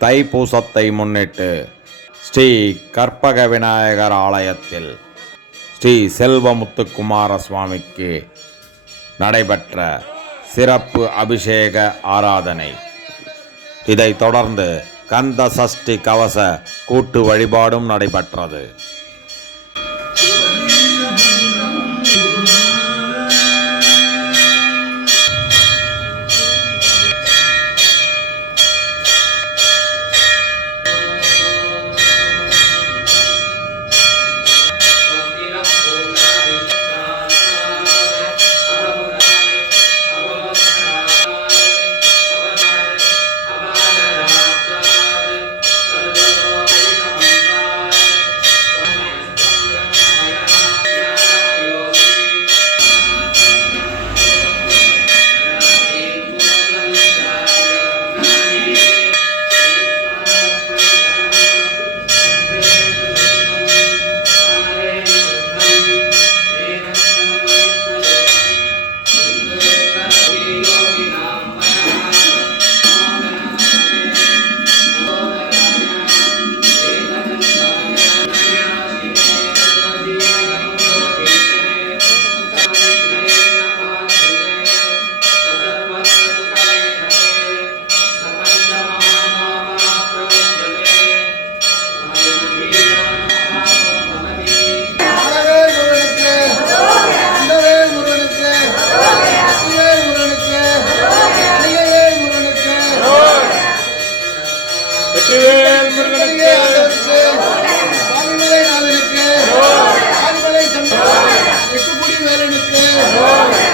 தைப்பூசத்தை முன்னிட்டு ஸ்ரீ கற்பக விநாயகர் ஆலயத்தில் ஸ்ரீ செல்வமுத்துக்குமார சுவாமிக்கு நடைபெற்ற சிறப்பு அபிஷேக ஆராதனை. இதைத் தொடர்ந்து கந்த சஷ்டி கவச கூட்டு வழிபாடும் நடைபெற்றது. வெற்றிவேல் முருகனுக்கு நாதனுக்கு ஆதிமலை சம்பந்தம் எட்டுக்குடி வேலனுக்கு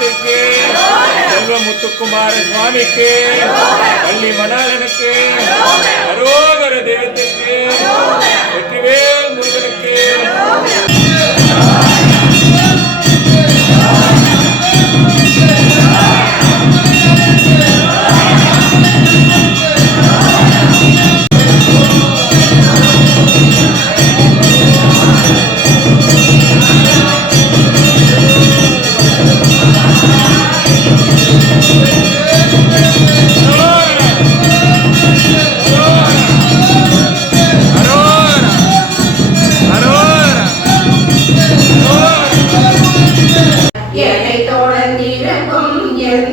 ரெண்டாயிரபாணி செல்வ முத்துக்குமார சுவாமிக்கு பள்ளி மணாலனுக்கு அரோகர தெய்வத்திற்கு வெற்றிவேல்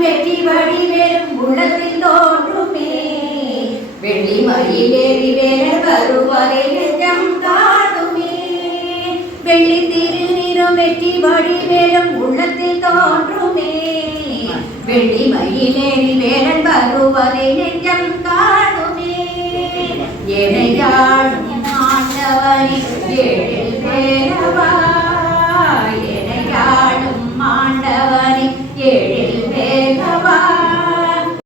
வெற்றி வடிவேலும் உள்ளத்தில் தோன்றுமே. வெள்ளி மயிலேறி வேற வருவரை நெஞ்சம் தாழுமே வெள்ளி திருநீரும் வெற்றி வடிவேலும் உள்ளத்தில் தோன்றுமே. வெள்ளி மயிலேறி வேலன் வருவரை நெஞ்சம் காணுமே எனையாடும் ஆண்டவனே ஏழில் வேலவா